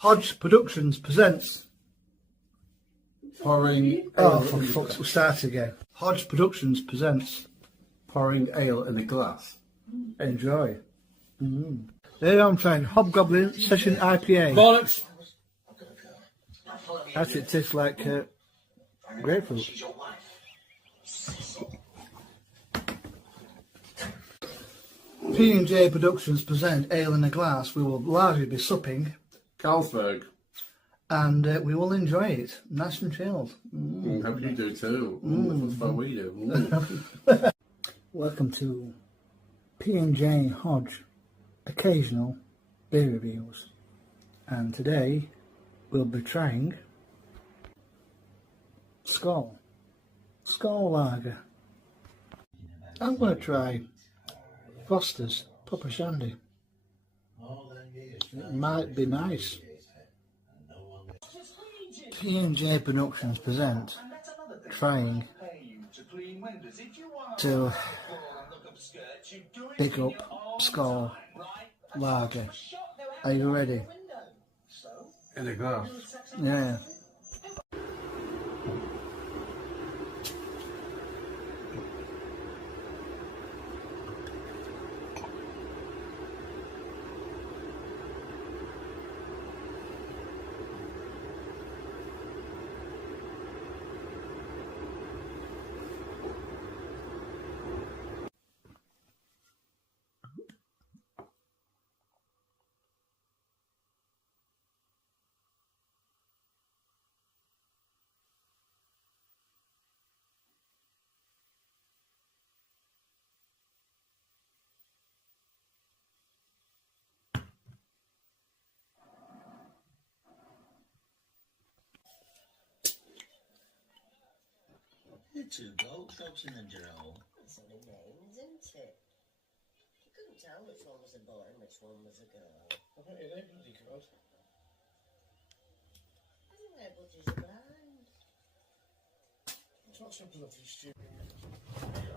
Hodge Productions presents. Pouring Oh, ale for in a fuck's glass. we'll start again. Hodge Productions presents. Pouring ale in a glass. Enjoy. There I'm trying Hobgoblin Session IPA. Bollocks! That's it tastes like grapefruit. P&J Productions present Ale in a Glass. We will largely be supping Carlsberg. and we will enjoy it. Nice and chilled. Hope you do too. That's what we do. Welcome to P&J Hodge Occasional Beer Reviews. And today we'll be trying Skål Lager. I'm going to try Foster's Papa Shandy. It might be nice. P&J Productions present trying to pick up Skål Lager. Are you ready? In a glass. Yeah. The two gold Dobson and Jerome. That's only names, isn't it? You couldn't tell which one was a boy and which one was a girl. I bet you bloody could. I think their budgies are blind. It's not simple enough, it's stupid.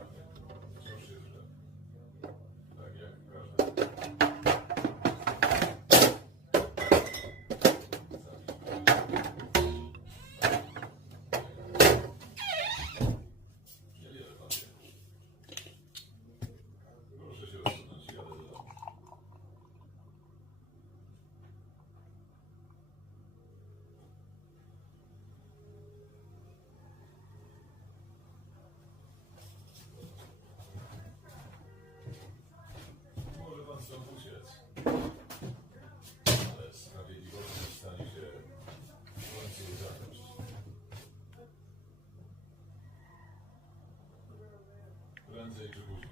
Prędzej czy później.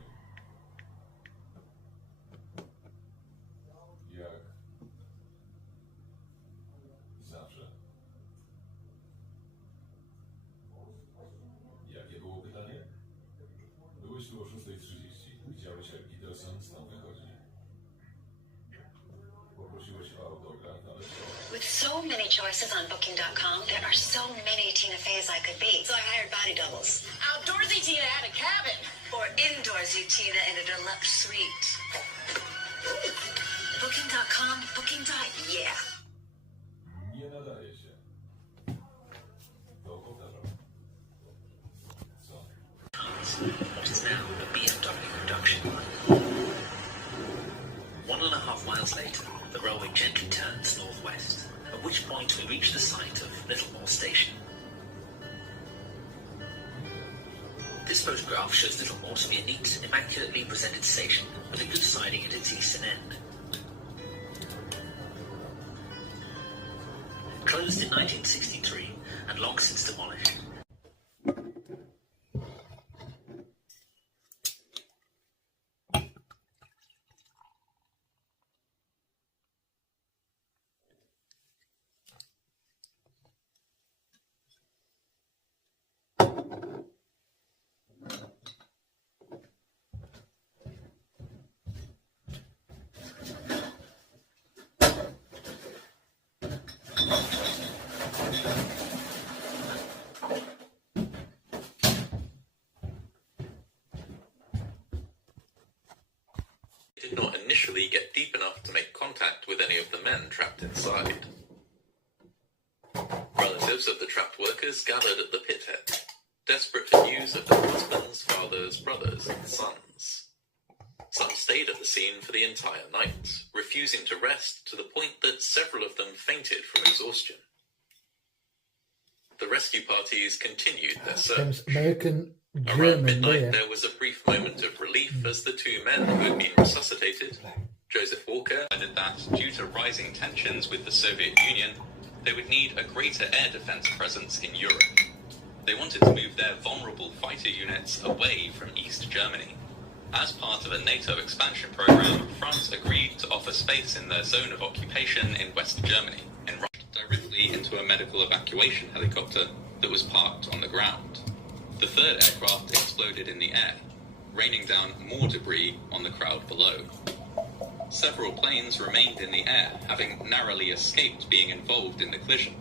Jak zawsze. Jakie było pytanie? Byłeś tu o 6:30. Widziałeś, jak Peterson stąd wychodzi. Poprosiłeś o autograf, ale With so many choices on Booking.com, there are so many Tina Feys I could be. So I hired body doubles. Outdoorsy Tina had a cabin. Or indoorsy Tina in a deluxe suite. Booking.com, Booking.yeah. nie nadaje się. To powtarzam. Co? What is now a BMW production. 1.5 miles later, the railway gently turns northwest, at which point we reach the site of Littlemore Station. This photograph shows Littlemore to be a neat, immaculately presented station with a good siding at its eastern end. Closed in 1963 and long since demolished. Did not initially get deep enough to make contact with any of the men trapped inside. Relatives of the trapped workers gathered at the pit head, desperate for news of their husbands, fathers, brothers, and sons. Some stayed at the scene for the entire night, refusing to rest to the point that several of them fainted from exhaustion. The rescue parties continued their search. American Around German midnight, there. there was a brief moment of relief as the two men who had been resuscitated, Joseph Walker, added that due to rising tensions with the Soviet Union, they would need a greater air defense presence in Europe. They wanted to move their vulnerable fighter units away from East Germany. As part of a NATO expansion program, France agreed to offer space in their zone of occupation in West Germany and rushed directly into a medical evacuation helicopter that was parked on the ground. The third aircraft exploded in the air, raining down more debris on the crowd below. Several planes remained in the air, having narrowly escaped being involved in the collision.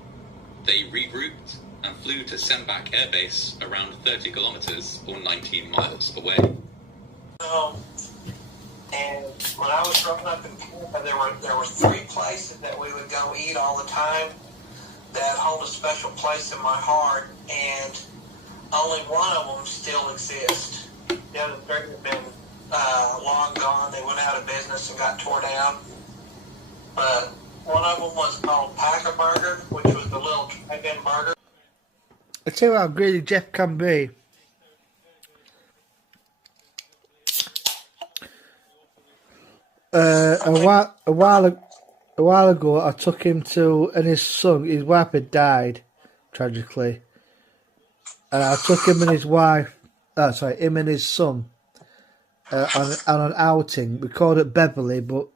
They regrouped and flew to Sembach Air Base around 30 kilometers or 19 miles away. And when I was growing up in Canada, there were 3 places that we would go eat all the time that hold a special place in my heart, and only one of them still exists. The other 3 have been long gone. They went out of business and got tore down. But one of them was called Packer Burger, which was the little drive-in burger. I tell you how greedy Jeff can be. A while ago, I took him to, and his son, his wife had died tragically, and I took him and his wife, him and his son, on an outing. We called it Beverly, but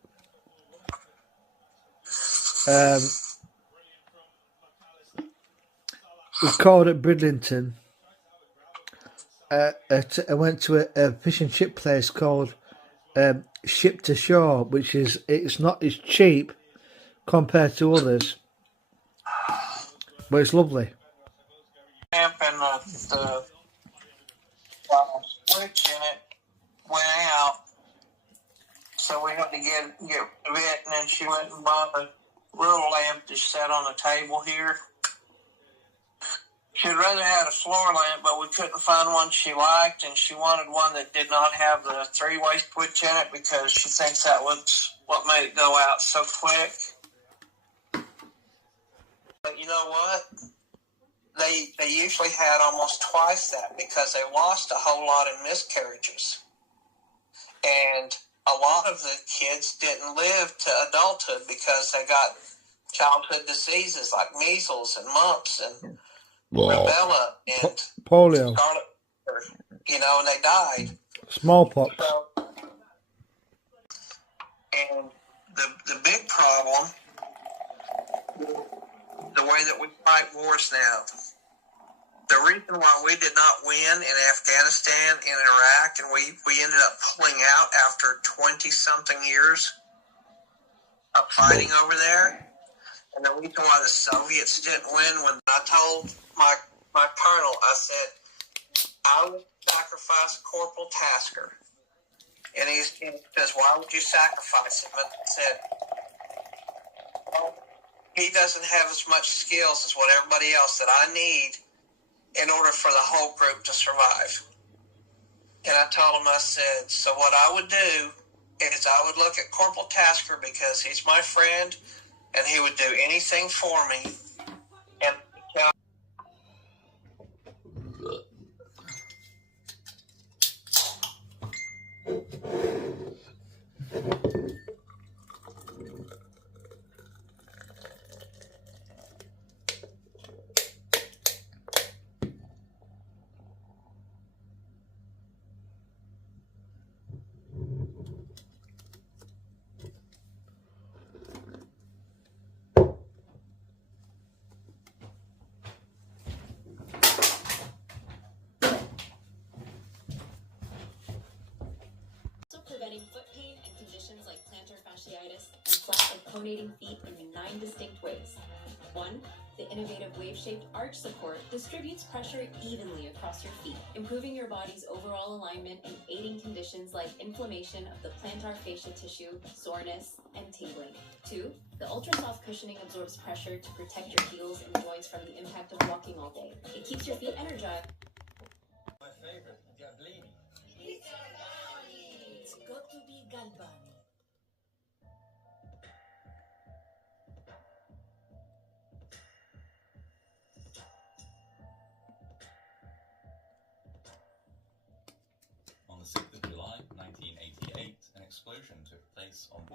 we called it Bridlington. I went to a fish and chip place called Ship to Shore, which is it's cheap compared to others, but it's lovely. And the switch in it went out, so we had to get it. And then she went and bought a little lamp to set on the table here. She'd rather had a floor lamp, but we couldn't find one she liked, and she wanted one that did not have the 3-way switch in it because she thinks that was what made it go out so quick. But you know what? They usually had almost twice that because they lost a whole lot in miscarriages. And a lot of the kids didn't live to adulthood because they got childhood diseases like measles and mumps and rubella and polio, scarlet, and they died. Smallpox. So, and the big problem, the way that we fight wars now, the reason why we did not win in Afghanistan and Iraq, and we ended up pulling out after 20-something years of fighting over there, and the reason why the Soviets didn't win, when I told my colonel, I said, I would sacrifice Corporal Tasker. And he says, why would you sacrifice him? And I said, well, he doesn't have as much skills as what everybody else that I need in order for the whole group to survive. And I told him, I said, so what I would do is I would look at Corporal Tasker because he's my friend and he would do anything for me. And preventing foot pain and conditions like plantar fasciitis and flat and conating feet in 9 distinct ways. 1. The innovative wave-shaped arch support distributes pressure evenly across your feet, improving your body's overall alignment and aiding conditions like inflammation of the plantar fascia tissue, soreness, and tingling. 2. The ultra-soft cushioning absorbs pressure to protect your heels and joints from the impact of walking all day. It keeps your feet energized. My favorite, Gablini. It's got to be Galvani. On the 6th of July, 1988, an explosion took place on board